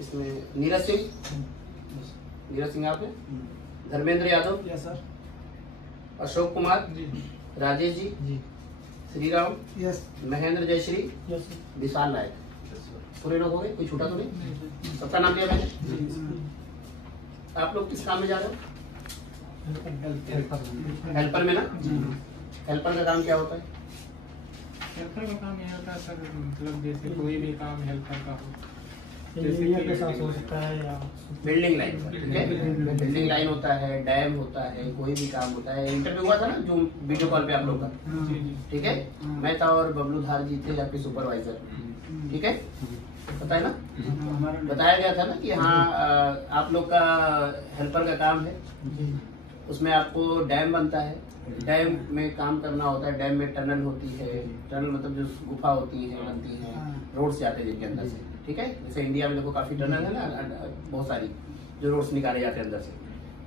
इसमें नीरज सिंह आप हैं, Dharmendra Yadav, yes sir, Ashok Kumar, Rajesh ji, Shri Ram, yes, Mahendra Jayashree, yes, विशाल नायक। पूरे लोग हो गए, कोई छूटा तो नहीं? सबका नाम लिया मैंने। आप लोग किस काम में जा रहे हो? हेल्पर में ना? हेल्पर का काम क्या होता है? हेल्पर का काम ये होता है सर, मतलब जैसे कोई भी काम हेल्पर का हो, इंजीनियर के साथ हो सकता है या बिल्डिंग लाइन, ठीक है, बिल्डिंग लाइन होता है, डैम होता है, कोई भी काम होता है। इंटरव्यू हुआ था ना जो वीडियो कॉल पे आप लोग का, ठीक है, मैं था और बबलू धार जी थे आपके सुपरवाइजर, ठीक है, पता है ना? बताया गया था ना कि हाँ आप लोग का हेल्पर का काम है, उसमें आपको डैम बनता है, डैम में काम करना होता है। डैम में टनल होती है, टनल मतलब जो गुफा होती है, बनती है, रोड्स जाते हैं जिनके अंदर से, ठीक है। जैसे इंडिया में देखो काफी टनल है ना, बहुत सारी जो रोड्स निकाले जाते हैं अंदर से।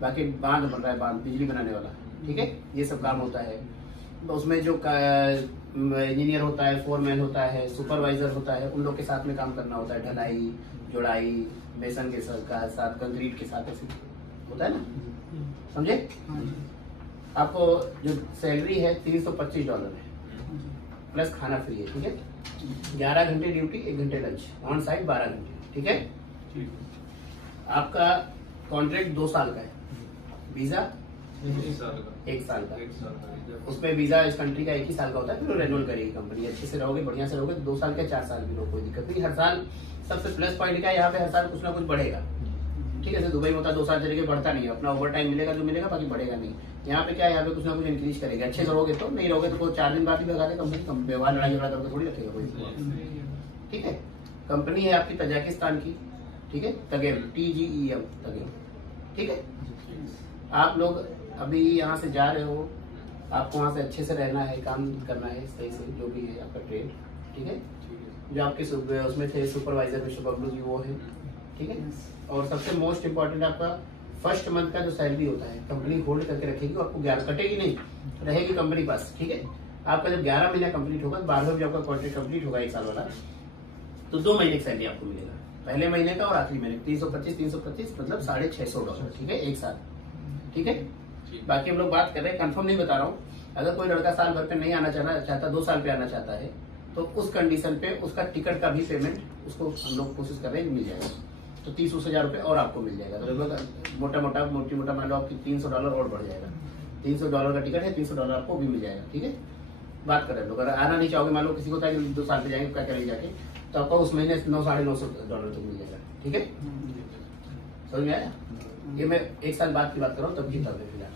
बाकी बांध बन रहा है, बांध बिजली बनाने वाला, ठीक है, ये सब काम होता है। उसमें जो इंजीनियर होता है, फोरमैन होता है, सुपरवाइजर होता है, उन लोग के साथ में काम करना होता है। ढलाई, जोड़ाई, बेसन के साथ, कंक्रीट के साथ ऐसे होता है ना, समझे? आपको जो सैलरी है $325 है, प्लस खाना फ्री है, ठीक है। 11 घंटे ड्यूटी, 1 घंटे लंच, ऑन साइट 12 घंटे, ठीक है। आपका कॉन्ट्रैक्ट 2 साल का है, वीजा 1 साल का। उसमें वीजा इस कंट्री का 1 ही साल का होता है, फिर रेन्यूअल करेगी कंपनी। अच्छे से रहोगे, बढ़िया से रहोगे तो 2 साल के 4 साल भी रहो, कोई दिक्कत नहीं। हर साल सबसे प्लस पॉइंट क्या है, यहाँ पे हर साल कुछ ना कुछ बढ़ेगा, ठीक है। जैसे दुबई में होता है 2 साल चलेगा, बढ़ता नहीं है, अपना ओवर टाइम मिलेगा जो मिलेगा, बाकी बढ़ेगा नहीं। यहाँ पे क्या है, यहाँ पे कुछ ना कुछ इंक्रीज करेगा। अच्छे से रहोगे तो, नहीं रहोगे तो 4 दिन बाद ही भगा दे कंपनी। व्यवहार लड़ाई झगड़ा करके थोड़ी रखेगा कोई, ठीक है। कंपनी है आपकी तजाकिस्तान की, ठीक है, तगेम, TGEM तगेम, ठीक है। आप लोग अभी यहाँ से जा रहे हो, आपको वहाँ से अच्छे से रहना है, काम करना है सही से, जो भी है आपका ट्रेड, ठीक है। जो आपके उसमें थे सुपरवाइजर मिस्टर बबलू जी, वो है, ठीक है। और सबसे मोस्ट इम्पोर्टेंट आपका फर्स्ट मंथ का जो सैलरी होता है, कंपनी होल्ड करके रखेगी, आपको 11 कटेगी नहीं, रहेगी कंपनी पास, ठीक है। आपका जब 11 महीना कंप्लीट होगा, 12वें जब आपका कॉन्ट्रैक्ट कंप्लीट होगा 1 साल वाला, तो 2 महीने की सैलरी आपको मिलेगा, पहले महीने का और आखिरी महीने 325 मतलब $650, ठीक है, 1 साल, ठीक है। बाकी हम लोग बात कर रहे हैं, कंफर्म नहीं बता रहा हूँ। अगर कोई लड़का साल भर पे नहीं आना चाहता, 2 साल पे आना चाहता है, तो उस कंडीशन पे उसका टिकट का भी पेमेंट उसको हम लोग कोशिश कर रहे हैं मिल जाएगा, तो 30-30 हजार रुपये और आपको मिल जाएगा। तो लगभग मोटा मान लो आपकी $300 और बढ़ जाएगा। $300 का टिकट है, $300 आपको भी मिल जाएगा, ठीक है। बात करें लोग, अगर आना नहीं चाहोगे, मान लो किसी को 2 साल पे जाएंगे, क्या करेंगे जाके, तो आपको उस महीने $900-950 तक मिल जाएगा, ठीक है। समझ में आया? ये मैं 1 साल बाद की बात कर रहा हूँ, तब की तब फिलहाल।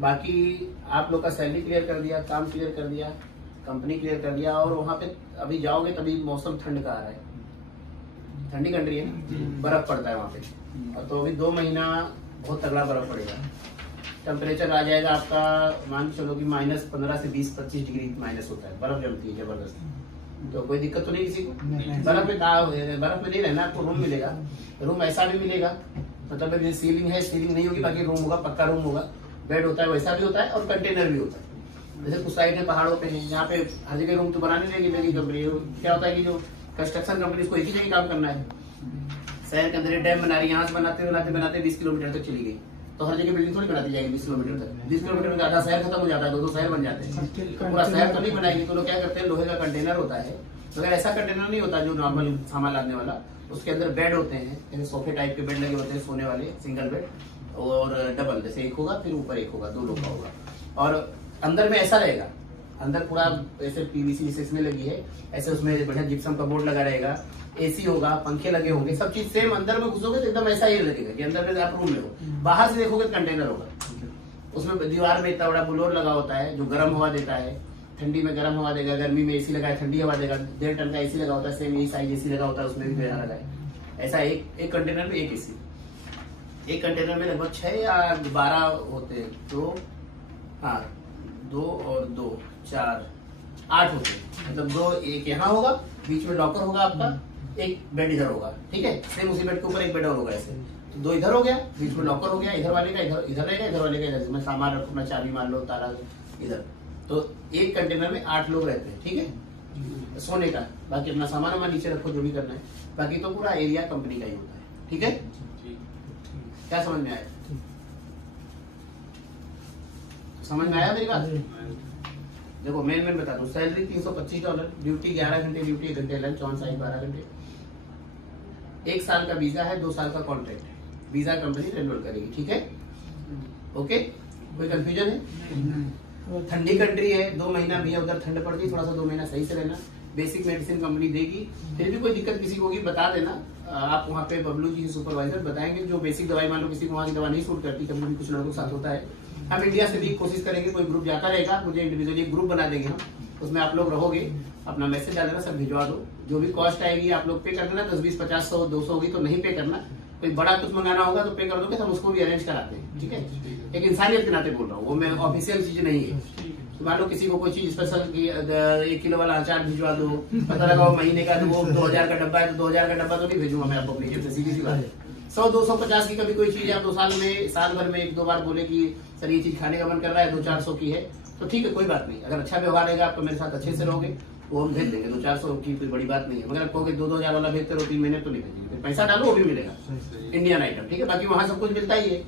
बाकी आप लोग का सैलरी क्लियर कर दिया, काम क्लियर कर दिया, कंपनी क्लियर कर दिया, और वहाँ पे अभी जाओगे तभी मौसम ठंड का आ रहा है, ठंडी कंट्री है ना, बर्फ पड़ता है वहाँ पे, और तो अभी 2 महीना बहुत तगड़ा बर्फ पड़ेगा। टेम्परेचर आ जाएगा आपका, मान के चलो कि -15 से 20-25 डिग्री माइनस होता है, बर्फ जमती है जबरदस्त। तो कोई दिक्कत तो नहीं किसी को? बर्फ में नहीं रहना, आपको रूम मिलेगा, रूम ऐसा भी मिलेगा, मतलब सीलिंग है, सीलिंग नहीं होगी, बाकी रूम होगा, पक्का रूम होगा, बेड होता है, वैसा भी होता है, और कंटेनर भी होता है। जैसे कुछ साइड में पहाड़ों पे है, यहाँ पे हर जगह रूम तो बनाने लगी कंपनी। क्या होता है कि जो कंस्ट्रक्शन कंपनी, उसको एक ही जगह काम करना है, शहर के अंदर डैम बना रही है, यहाँ से बनाते 20 किलोमीटर तक चली गई, तो हर जगह बिल्डिंग थोड़ी बनाती जाएगी 20 किलोमीटर तक। 20 किलोमीटर में आधा शहर खत्म हो जाता है, 2 शहर बन जाते हैं, तो पूरा शहर तो नहीं बनाएगी। तो लोग क्या करते हैं, लोहे का कंटेनर होता है, मगर ऐसा कंटेनर नहीं होता जो नॉर्मल सामान लादने वाला, उसके अंदर बेड होते हैं, जैसे सोफे टाइप के बेड लगे होते हैं, सोने वाले, सिंगल बेड और डबल, जैसे एक होगा फिर ऊपर एक होगा, 2 लोग का होगा। और अंदर में ऐसा रहेगा, अंदर पूरा ऐसे PVC जैसे इसमें लगी है, ऐसे उसमें बढ़िया जिप्सम का बोर्ड लगा रहेगा, AC होगा, पंखे लगे होंगे, सब चीज सेम। अंदर में घुसोगे तो एकदम ऐसा ही लगेगा कि अंदर में आप रूम में हो, बाहर से देखोगे तो कंटेनर होगा। उसमें दीवार में इतना बड़ा ब्लोअर लगा होता है जो गर्म हवा देता है, ठंडी में गर्म हवा देगा, गर्मी में AC लगा है, ठंडी हवा देगा। 1.5 टन का AC लगा होता है, सेम यही साइज AC लगा होता है, उसमें भी लगा है। ऐसा एक कंटेनर में एक AC, एक कंटेनर में लगभग 6 या 12 होते हैं, 2 और 2 4 8 होते हैं, मतलब 2 एक यहाँ होगा, बीच में लॉकर होगा आपका, एक बेड इधर होगा, ठीक है। सेम उसी बेड के ऊपर एक बेड और होगा, ऐसे तो 2 इधर हो गया, बीच में लॉकर हो गया, इधर वाले का इधर रहेगा, इधर वाले का इधर, जिसमें सामान रखो, अपना चाबी मान लो, ताला इधर। तो एक कंटेनर में 8 लोग रहते हैं, ठीक है, सोने का। बाकी अपना सामान नीचे रखो, जो भी करना है। बाकी तो पूरा एरिया कंपनी का ही होता है। ठीक है, क्या समझ में आया? समझ में आया मेरी बात? देखो मेन बता दूं, सैलरी $325, ड्यूटी 11 घंटे, ड्यूटी 1 घंटे, लंच ऑन साइट 12 घंटे, 1 साल का वीजा है, 2 साल का कॉन्ट्रैक्ट है, वीजा कंपनी रेन्यूअल करेगी। ठीक है, ओके, कोई कंफ्यूजन है? ठंडी कंट्री है, 2 महीना भी है, उधर ठंड पड़ती है, थोड़ा सा 2 महीना सही से रहना, बेसिक मेडिसिन कंपनी देगी। फिर भी कोई दिक्कत किसी को होगी बता देना, आप वहाँ पे बबलू जी सुपरवाइजर बताएंगे जो बेसिक दवाई, मान लो किसी को वहाँ की दवा नहीं सूट करती, कभी कुछ लड़कों के साथ होता है, हम इंडिया से भी कोशिश करेंगे, कोई ग्रुप जाता रहेगा, मुझे इंडिविजुअली ग्रुप बना देंगे हम, उसमें आप लोग रहोगे, अपना मैसेज डाल देना, सब भिजवा दो, जो भी कॉस्ट आएगी आप लोग पे कर देना, 10, 20, 50, 100, 200 होगी तो नहीं पे करना, कोई बड़ा कुछ मंगाना होगा तो पे कर दोगे, हम उसको भी अरेंज कराते हैं। ठीक है, एक इंसानियत के नाते बोल रहा हूँ, वो मैं ऑफिशियल चीज नहीं है। मान लो किसी को कोई चीज स्पेशल की 1 किलो वाला अचार भिजवा दो, पता लगा वो महीने का तो वो 2000 का डब्बा है, तो 2000 का डब्बा तो नहीं भेजूंगा मैं आपको अपनी जेब से, सीधी सी बात है। 100, 250 की कभी कोई चीज आप 2 साल में, साल भर में 1-2 बार बोले कि सर ये चीज खाने का मन कर रहा है, 200-400 की है तो ठीक है, कोई बात नहीं। अगर अच्छा व्यवहार रहेगा आपका, मेरे साथ अच्छे से रहोगे, वो हम भेज देंगे, 200-400 की कोई बड़ी बात नहीं है। मगर कहोगे 2-2000 वाला भेजते रहो 3 महीने तो नहीं भेजेंगे, फिर पैसा डालो वो भी मिलेगा, इंडियन आइटम। ठीक है, बाकी वहाँ सब कुछ मिलता ही है,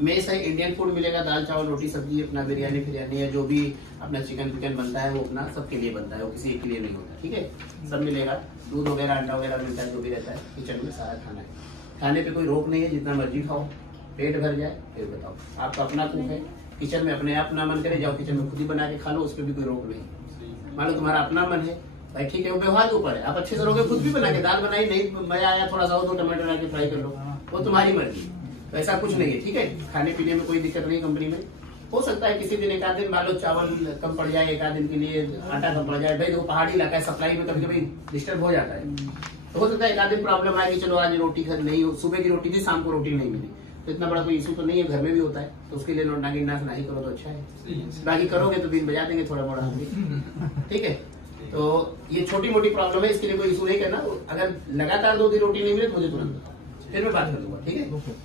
मेस है, इंडियन फूड मिलेगा, दाल चावल रोटी सब्जी, अपना बिरयानी फिरयानी है, जो भी अपना चिकन विकन बनता है वो अपना सबके लिए बनता है, वो किसी एक के लिए नहीं होता। ठीक है, सब मिलेगा, दूध वगैरह अंडा वगैरह मिलता है, जो भी रहता है किचन में सारा खाना है। खाने पे कोई रोक नहीं है, जितना मर्जी खाओ, पेट भर जाए फिर बताओ, आपका अपना कुक है, किचन में अपने आप ना मन करे जाओ किचन में खुद ही बना के खा लो, उस पर भी कोई रोक नहीं। मान लो तुम्हारा अपना मन है भाई, ठीक है, वो व्यवहार के ऊपर है, आप अच्छे से रहोगे खुद भी बना के, दाल बनाई नहीं मजा आया, थोड़ा सा हो 2 टमाटर डाल के फ्राई कर लो, वो तुम्हारी मर्जी, ऐसा कुछ नहीं है। ठीक है, खाने पीने में कोई दिक्कत नहीं कंपनी में। हो सकता है किसी दिन 1 आध दिन मान लो चावल कम पड़ जाए, 1 आध दिन के लिए आटा कम पड़ जाए, भाई वो पहाड़ी इलाका है, सप्लाई में कभी कभी डिस्टर्ब हो जाता है, तो हो सकता है 1 आध दिन प्रॉब्लम आए कि चलो आज रोटी घर नहीं हो, सुबह की रोटी थी शाम को रोटी नहीं मिली, तो इतना बड़ा कोई इशू तो नहीं है, घर में भी होता है, तो उसके लिए नागिन नाश नहीं करो तो अच्छा है, बाकी करोगे तो दिन बजा देंगे थोड़ा मोड़ा। ठीक है, तो ये छोटी मोटी प्रॉब्लम है, इसके लिए कोई इशू नहीं करना। अगर लगातार 2 दिन रोटी नहीं मिले तो मुझे तुरंत बताओ, फिर मैं बात कर दूंगा। ठीक है,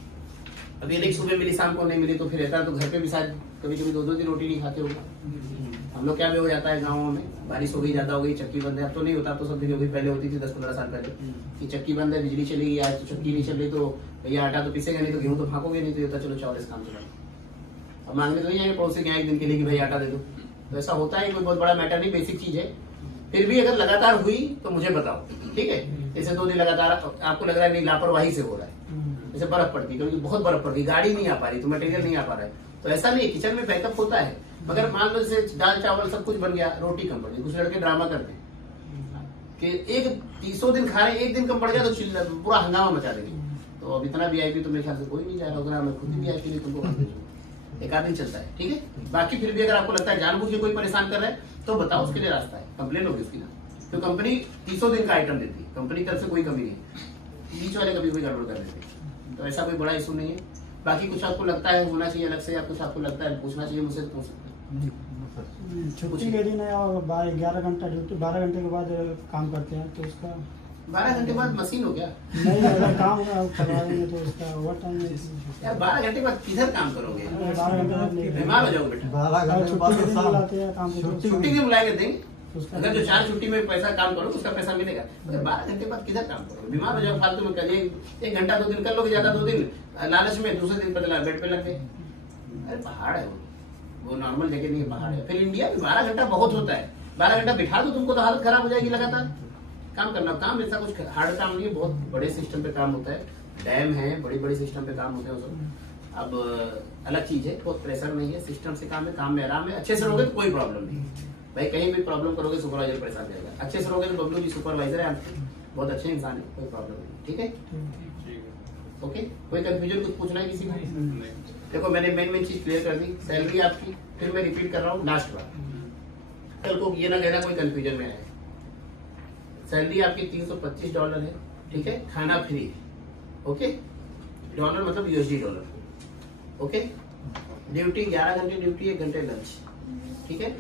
अभी नहीं सुबह मिली शाम को नहीं मिली तो फिर रहता है, तो घर पे भी शायद कभी कभी 2-2 दिन रोटी नहीं खाते होगा। हम लोग क्या भी हो जाता है गाँव में, बारिश हो गई, ज्यादा हो गई, चक्की बंद है, अब तो नहीं होता, तो सब चीजें पहले होती थी 10-15 साल पहले कि चक्की बंद है, बिजली चली गई, आज तो चक्की नहीं चल रही तो भैया आटा तो पीसेगा नहीं, तो गेहूं तो फाँकोगे नहीं, तो ये होता चलो चावल इस काम चला। अब मांगने तो नहीं जाएंगे पड़ोसी के यहाँ 1 दिन के लिए कि भाई आटा दे दो, तो ऐसा होता है, कोई बहुत बड़ा मैटर नहीं, बेसिक चीज है। फिर भी अगर लगातार हुई तो मुझे बताओ। ठीक है, जैसे 2 दिन लगातार आपको लग रहा है नहीं लापरवाही से हो रहा है, जैसे बर्फ पड़ती, कभी बहुत बर्फ पड़ गई, गाड़ी नहीं आ पा रही, तो मटेरियल नहीं आ पा रहा है, तो ऐसा नहीं, किचन में बैकअप होता है। मगर मान लो जैसे दाल चावल सब कुछ बन गया, रोटी कम पड़ गई, कुछ लड़के ड्रामा करते हैं कि 300 दिन खा रहे, 1 दिन कम पड़ गया तो पूरा हंगामा मचा देंगे। तो अब इतना VIP तो मेरे ख्याल से कोई नहीं जा रहा होगा, मैं खुद ही VIP नहीं, तुमको 1 आध दिन चलता है। ठीक है, बाकी फिर भी अगर आपको लगता है जानबूझ के कोई परेशान कर रहा है तो बताओ, उसके लिए रास्ता है, कंप्लेन होगी उसकी ना, तो कंपनी 300 दिन का आइटम देती है, कंपनी तरफ से कोई कमी नहीं, बीच वाले कभी कोई गड़बड़ कर देते, तो ऐसा कोई बड़ा इशू नहीं है। बाकी कुछ आपको लगता है होना चाहिए अलग से, या कुछ आपको लगता है पूछना चाहिए मुझसे, तो पूछ सकते हैं। छुट्टी के दिन है और 11 घंटा ड्यूटी, 12 घंटे के बाद काम करते हैं, तो उसका 12 घंटे बाद मशीन हो गया नहीं, अगर काम करवाएंगे तो उसका ओवर टाइम यार, 12 घंटे बाद किधर काम करोगे, 12 घंटे बाद नहीं, बीमार हो जाओगे बेटा। 12 घंटे के बाद छुट्टी तो बुलाते हैं काम से, छुट्टी क्यों बुला के देंगे, उसका अगर जो 4 छुट्टी में पैसा काम करो उसका पैसा मिलेगा, मगर 12 घंटे बाद किधर काम करोगे, बीमार हो जाओ फालतू में, करिए 1 घंटा 2 दिन कर लोगे, ज्यादा 2 दिन लालच में, दूसरे दिन पता बेड पे लग गए। अरे पहाड़ है वो नॉर्मल जगह नहीं है, पहाड़ है। फिर इंडिया में 12 घंटा बहुत होता है, 12 घंटा बिठा दो तुमको तो हालत खराब हो जाएगी, लगातार काम करना। काम ऐसा कुछ हार्ड काम नहीं है, बहुत बड़े सिस्टम पे काम होता है, डैम है, बड़ी बड़ी सिस्टम पे काम होते हैं सब। अब अलग चीज है, बहुत प्रेशर नहीं है, सिस्टम से काम है, काम में आराम है, अच्छे से रहोगे तो कोई प्रॉब्लम नहीं। भाई कहीं भी प्रॉब्लम करोगे सुपरवाइजर परेशान रहेगा, अच्छे से रहोगे तो बबलू जी सुपरवाइजर है आपके, बहुत अच्छे इंसान है, कोई प्रॉब्लम नहीं। ठीक है, ओके, कोई कंफ्यूजन कुछ पूछना है किसी को? देखो मैंने मेन चीज क्लियर कर दी, सैलरी आपकी, फिर मैं रिपीट कर रहा हूँ लास्ट बार, कल को ये ना कहना कोई कंफ्यूजन में है। सैलरी आपकी $325 है, ठीक है, खाना फ्री है, ओके, डॉलर मतलब USD डॉलर, ओके। ड्यूटी 11 घंटे ड्यूटी, 1 घंटे लंच, ठीक है।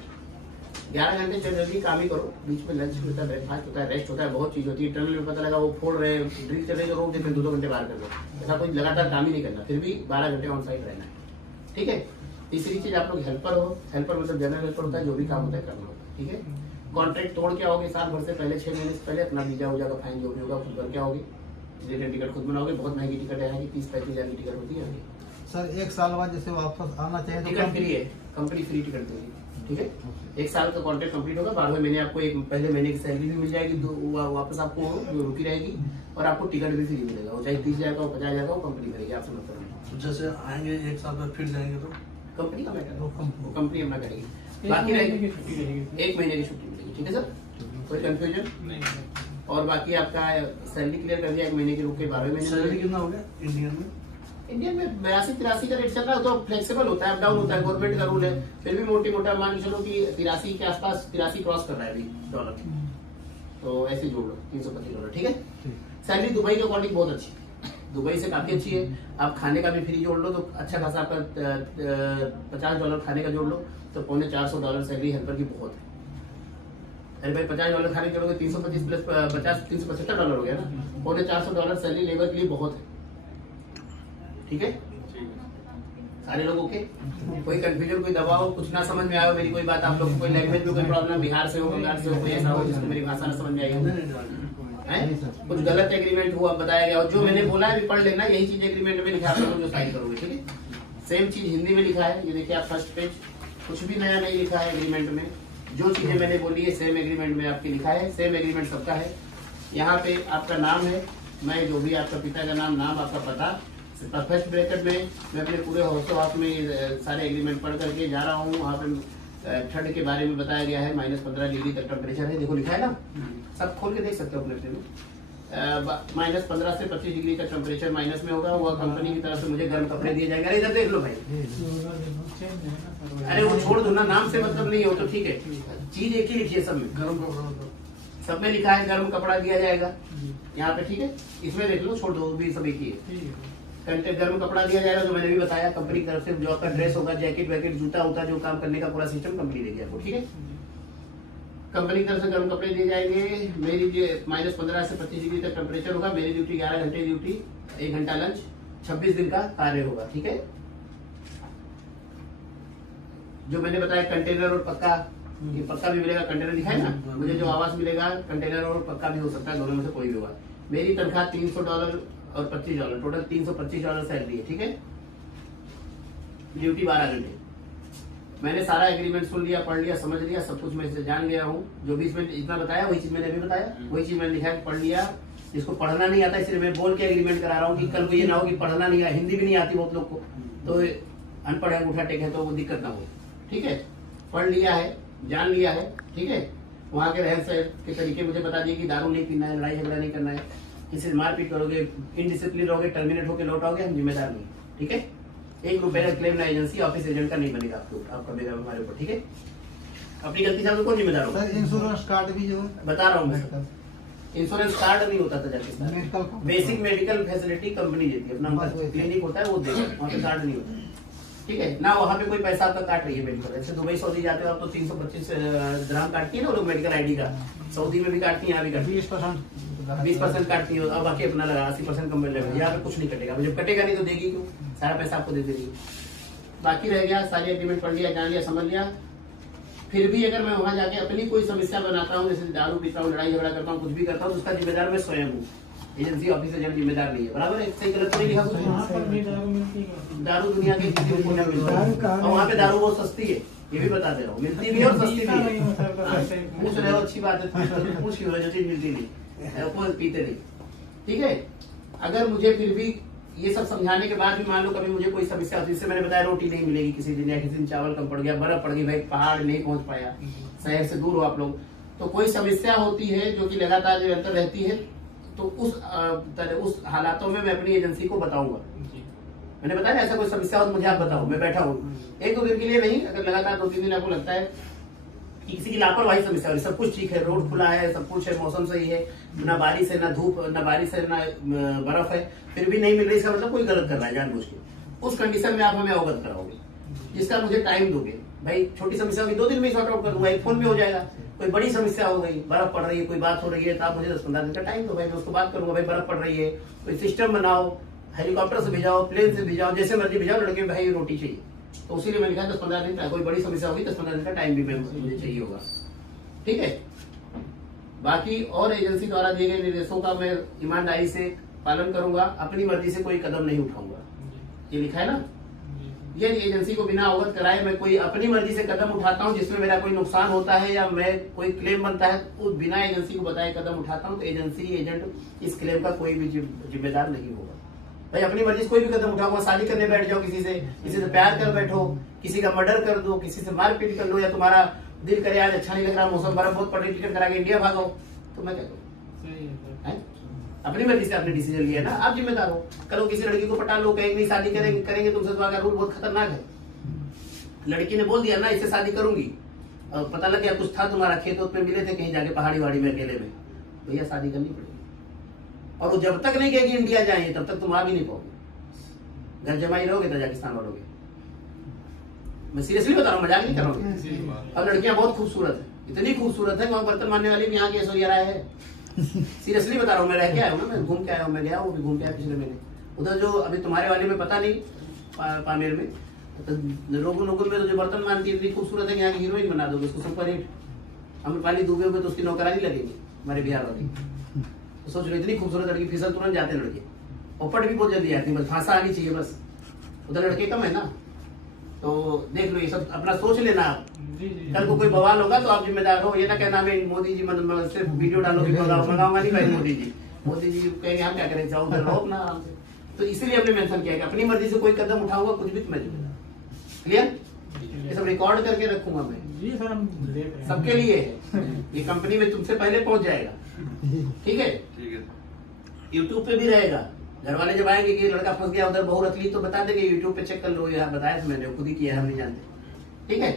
11 घंटे जनरली काम ही करो, बीच में लंच होता है, ब्रेकफास्ट होता है, रेस्ट होता है, बहुत चीज होती है। टनल में पता लगा वो फोड़ रहे, ड्रिल चल रहे तो रोक देते, 2-2 घंटे बाहर कर दो, ऐसा कोई लगातार काम ही नहीं करना, फिर भी 12 घंटे ऑन साइड रहना है, ठीक है। तीसरी चीज आप लोग हेल्पर हो, हेल्पर मतलब जनरल हेल्पर होता है, जो भी काम होता है करना होता है, ठीक है। कॉन्ट्रैक्ट तोड़ के आओगे साल भर से पहले, 6 महीने से पहले अपना वीजा उजा का फाइन जो भी होगा खुद भर के आओगे, रिटर्न टिकट खुद बनाओगे। बहुत महंगी टिकट है यहाँ की, 30-35 हज़ार की टिकट होती है। सर 1 साल बाद जैसे वापस आना चाहिए तो टिकट फ्री है, कंपनी फ्री टिकट देगी, ठीक है। 1 साल का कॉन्ट्रैक्ट कंप्लीट होगा, 12वें महीने आपको एक पहले महीने की सैलरी भी मिल जाएगी, वापस आपको रुकी रहेगी, और आपको टिकट भी फ्री मिलेगा। वो चाहे 30,000 का हो, 50,000 का हो, कंपनी करेगी, आपसे मतलब नहीं। जैसे आएंगे 1 साल बाद फिर जाएंगे तो कंपनी का मैटर, वो कंपनी अपना करेगी। बाकी रहेगी 1 महीने की छुट्टी मिलेगी, ठीक है सर, कोई कंफ्यूजन नहीं। और बाकी आपका सैलरी क्लियर कर दिया, 1 महीने के रुक के 12वें महीने। सैलरी कितना हो गया इंडियन में? इंडियन में 82-83 का रेट चल रहा है, तो फ्लेक्सिबल होता है, अप डाउन होता है, गवर्नमेंट का रूल है। फिर भी मोटी मोटा मान के चलो कि 83 के आसपास, 83 क्रॉस कर रहा है अभी डॉलर, तो ऐसे जोड़ लो $325, ठीक है। सैलरी दुबई के अकॉर्डिंग बहुत अच्छी, दुबई से काफी अच्छी है। आप खाने का भी फ्री जोड़ लो तो अच्छा खासा आपका $50 खाने का जोड़ लो तो $450 सैलरी हेल्पर की बहुत है। अरे भाई $50 खाने के जोड़ोगे 325 प्लस 50, $375 हो गया ना, $450 सैलरी लेबर के लिए बहुत है, ठीक है। सारे लोग ओके, कोई कंफ्यूजन, कोई दबाव, कुछ ना समझ में आया मेरी कोई बात, आप लोग को कोई लैंग्वेज में कोई प्रॉब्लम, बिहार से हो, बंगाल से हो, कोई ऐसा हो जिसको मेरी भाषा ना समझ में आई हो, कुछ गलत एग्रीमेंट हुआ बताया गया, और जो मैंने बोला है भी पढ़ लेना, यही चीज एग्रीमेंट में लिखा है, आप लोग जो साइन करोगे, ठीक है। सेम चीज हिंदी में लिखा है, ये देखिए आप फर्स्ट पेज, कुछ भी नया नहीं लिखा है एग्रीमेंट में, जो चीजें मैंने बोली है सेम एग्रीमेंट में आपके लिखा है, सेम एग्रीमेंट सबका है। यहाँ पे आपका नाम है, मैं जो भी आपका पिता का नाम आपका पता, फर्स्ट ब्रैकेट में मैं अपने पूरे हाउस में सारे एग्रीमेंट पढ़ करके जा रहा हूँ। वहाँ पे ठंड के बारे में बताया गया है, -15 डिग्री तक टेम्परेचर है, देखो लिखा है ना, सब खोल के देख सकते हो अपने में। -15 से 25 डिग्री तक टेम्परेचर माइनस में होगा, वो कंपनी की तरफ से मुझे गर्म कपड़े दिए जाएंगे। अरे इधर देख लो भाई, अरे वो छोड़ दो ना, नाम से मतलब नहीं हो तो ठीक है, चीज एक ही लिखी है सब में, गर्म कपड़ा सब में लिखा है गर्म कपड़ा दिया जाएगा यहाँ पे, ठीक है। इसमें देख लो, छोड़ दो, भी सब एक ही है। गर्म कपड़ा दिया जाएगा, जो मैंने भी बताया, कंपनी की तरफ से जो आपका ड्रेस होगा, जैकेट वैकेट, जूता उता, जो काम करने का पूरा सिस्टम कंपनी देगी आपको, ठीक है। कंपनी की तरफ से गर्म कपड़े दिए जाएंगे। मेरी -15 से 25 डिग्री तक टेम्परेचर होगा, मेरी ड्यूटी 11 घंटे ड्यूटी, 1 घंटा लंच, 26 दिन का कार्य होगा, ठीक है। जो मैंने बताया कंटेनर और पक्का, ये पक्का भी मिलेगा, कंटेनर दिखाए ना, मुझे जो आवास मिलेगा कंटेनर और पक्का भी हो सकता है, दोनों में से कोई भी होगा। मेरी तनख्वाह $300 और $25, टोटल $325 सैलरी है, ठीक है। ड्यूटी 12 घंटे। मैंने सारा एग्रीमेंट सुन लिया, पढ़ लिया, समझ लिया, सब कुछ मैं इससे जान गया हूँ। जो भी इसमें इतना बताया वही चीज मैंने अभी बताया, वही चीज मैंने लिखा है, पढ़ लिया। जिसको पढ़ना नहीं आता इसलिए मैं बोल के एग्रीमेंट करा रहा हूँ कि कल को ये ना हो कि पढ़ना नहीं आता, हिंदी भी नहीं आती बहुत लोग को, तो अनपढ़ है, अंगूठा टेक है, तो वो दिक्कत ना हो, ठीक है। पढ़ लिया है, जान लिया है, ठीक है। वहाँ के रहन सहन के तरीके मुझे बता दिए कि दारू नहीं पीना है, लड़ाई झगड़ा नहीं करना है, किसी से मारपीट करोगे, इनडिसिप्लिन रहोगे, टर्मिनेट होकर लौट आओगे, हम जिम्मेदार नहीं, ठीक है। 1 रुपए का क्लेम ना एजेंसी ऑफिस एजेंट का नहीं बनेगा आपका मेरा हमारे ऊपर, ठीक है। अपनी गलती से आपको कौन जिम्मेदार होगा? इंश्योरेंस कार्ड भी जो है बता रहा हूँ मैं, इंश्योरेंस कार्ड नहीं होता था जाके, बेसिक मेडिकल फैसिलिटी कंपनी देती है, अपना क्लिनिक होता है वो देगा, वहाँ पे कार्ड नहीं होता, ठीक है ना। वहाँ पे कोई पैसा आपका काट रही है मेडिकल, जैसे दुबई सऊदी जाते हो आप तो 325 दिरहम काटती है ना लोग मेडिकल आईडी का, सऊदी में भी काटती है, यहाँ भी काटती है, 20% काटती है, अब बाकी अपना लगा 80% कम मिल जाएगा। यहाँ पे कुछ नहीं कटेगा, जब कटेगा नहीं तो देगी क्यों, सारा पैसा आपको दे देगी। बाकी रह गया, सारी एग्रीमेंट पढ़ लिया, जान लिया, समझ लिया। फिर भी अगर मैं वहां जाके अपनी कोई समस्या बनाता हूँ, जैसे दारू पीता हूँ, लड़ाई झगड़ा करता हूँ, कुछ भी करता हूँ, तो उसका जिम्मेदार मैं स्वयं हूँ, एजेंसी ऑफिस एजेंट जिम्मेदार नहीं है, बराबर है। सही गलत तो नहीं लिखा कुछ, दारू दुनिया के किसी को नहीं मिलता है, और वहाँ पे दारू बहुत सस्ती है, ये भी बता दे रहा हूँ, मिलती भी है और सस्ती भी है। पूछ रहे हो, अच्छी बात है, पूछ क्यों जो चीज मिलती नहीं, वो पीते नहीं, ठीक है। अगर मुझे फिर भी ये सब समझाने के बाद भी मान लो कभी मुझे कोई समस्या होती है, जैसे मैंने बताया रोटी नहीं मिलेगी किसी दिन, या किसी दिन चावल कम पड़ गया, बर्फ पड़ गई, भाई पहाड़ नहीं पहुंच पाया, शहर से दूर हो आप लोग, तो कोई समस्या होती है जो कि लगातार निरंतर रहती है, तो उस हालातों में मैं अपनी एजेंसी को बताऊंगा। मैंने बताया ऐसा कोई समस्या हो तो मुझे आप बताओ, मैं बैठा हूँ 1-2 दिन के लिए नहीं, अगर लगातार 2-3 दिन आपको लगता है कि किसी की लापरवाही समस्या हो रही, सब कुछ ठीक है, रोड खुला है, सब कुछ है, मौसम सही है, ना बारिश है, ना धूप, ना बारिश है, ना बर्फ है, फिर भी नहीं मिल रही, इसका मतलब कोई गलत कर रहा है जानबूझ के, उस कंडीशन में आप हमें अवगत कराओगे, जिसका मुझे टाइम दोगे। भाई छोटी समस्या होगी 2 दिन में सॉर्ट आउट कर दूंगा, एक फोन में हो जाएगा। कोई बड़ी समस्या हो गई, बर्फ पड़ रही है, कोई बात हो रही है, तो आप मुझे 10-15 दिन का टाइम दो, भाई मैं उसको बात करूंगा। भाई बर्फ पड़ रही है, कोई सिस्टम बनाओ, हेलीकॉप्टर से भिजाओ, प्लेन से भिजाओ, जैसे मर्जी भिजाओ, लड़के भाई रोटी चाहिए, तो उसी लिए मैंने कहा 10-15 दिन का, कोई बड़ी समस्या होगी 10-15 दिन का टाइम भी मुझे चाहिए होगा। ठीक है। बाकी और एजेंसी द्वारा दिए गए निर्देशों का मैं ईमानदारी से पालन करूंगा, अपनी मर्जी से कोई कदम नहीं उठाऊंगा। ये लिखा है ना, ये एजेंसी को बिना अवगत कराए मैं कोई अपनी मर्जी से कदम उठाता हूं जिसमें मेरा कोई नुकसान होता है या मैं कोई क्लेम बनता है तो बिना एजेंसी को बताए कदम उठाता हूं, तो एजेंसी एजेंट इस क्लेम का कोई भी जिम्मेदार नहीं होगा। भाई अपनी मर्जी से कोई भी कदम उठाऊंगा, शादी करने बैठ जाओ किसी से प्यार कर बैठो, किसी का मर्डर कर दो, किसी से मारपीट कर लो, या तुम्हारा दिल करे आज अच्छा नहीं लग रहा, मौसम बर्फ बहुत पड़ रही, टिकट करा के इंडिया भागो, तो मैं क्या करूँ? सही है सर। है? अपनी मर्जी से आपने डिसीजन लिया ना, आप जिम्मेदार हो। कल किसी लड़की को पटा लो, कहेंगे नहीं शादी करेंगे तुमसे, तो रूल बहुत खतरनाक है। लड़की ने बोल दिया ना इससे शादी करूंगी, और पता लग गया कुछ था तुम्हारा, खेत में मिले थे कहीं जाके पहाड़ी वाड़ी में अकेले में, भैया शादी करनी पड़ेगी। और वो जब तक नहीं कहेगी इंडिया जाएंगे तब तक तुम आ भी नहीं पाओगे, घर जमाई रहोगे तजाकिस्तान वालोगे। मैं सीरियसली बता रहा हूँ, मजाक नहीं कर रहा हूँ। और लड़कियां बहुत खूबसूरत है, इतनी खूबसूरत है, वहां बर्तन मारने वाली भी यहाँ की ऐश्वर्या राय है। सीरियसली बता रहा हूँ, मैं रह के आया हूँ ना, मैं घूम के आया हूँ, मैं गया वो भी घूम के आया पिछले महीने उधर। जो अभी तुम्हारे वाले में पता नहीं, पामेर में तो लोगों में तो जो बर्तन मानती है इतनी खूबसूरत है, यहाँ की हीरोइन बना दोगे उसको, सुपर हिट। अमरपाली दुबे हुए तो उसकी नौकरानी लगेगी हमारे बिहार वाली। तो सोच लो इतनी खूबसूरत लड़की, फिसल तुरंत जाते हैं लड़के, और पट भी बहुत जल्दी आती है, बस फांसा आनी चाहिए बस। उधर लड़के कम है ना, तो देख लो ये सब अपना सोच लेना आप। कल को कोई बवाल होगा तो आप जिम्मेदार हो, ये ना कहना मैं मोदी जी मतलब सिर्फ वीडियो डालोगे मंगाऊंगा नहीं भाई, मोदी जी कहेंगे हम क्या करें, जाओ उधर रहो अपना आराम से। तो इसीलिए हमने मेंशन किया कि अपनी मर्जी से कोई कदम उठाऊंगा कुछ भी तो मैं जिम्मेदार। क्लियर? ये सब रिकॉर्ड करके रखूंगा मैं, जी सर हम देख रहे हैं। सबके लिए है, ये कंपनी में तुमसे पहले पहुंच जाएगा, ठीक है? यूट्यूब पे भी रहेगा। घर वाले जब आएंगे कि लड़का फंस गया उधर, बहू रख ली, तो बता देंगे यूट्यूब पे चेक कर लो, यहाँ बताया था मैंने, खुद ही किया, हम नहीं जानते, ठीक है?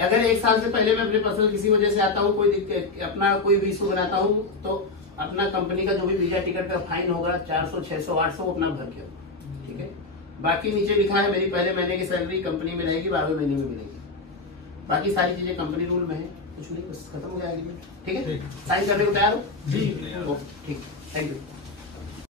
अगर 1 साल से पहले मैं अपने पर्सनल किसी वजह से आता हूँ, कोई दिक्कत अपना कोई भी इशू बनाता हूँ, तो अपना कंपनी का जो भी वीजा टिकट का फाइन होगा 400, 600, 800 अपना भर के, ठीक है? बाकी नीचे लिखा है मेरी पहले महीने की सैलरी कंपनी में रहेगी, 12वें महीने में मिलेगी। बाकी सारी चीजें कंपनी रूल में है, कुछ नहीं, बस खत्म हो जाएगी, ठीक है? साइन करने को तैयार हो? जी ठीक, थैंक यू।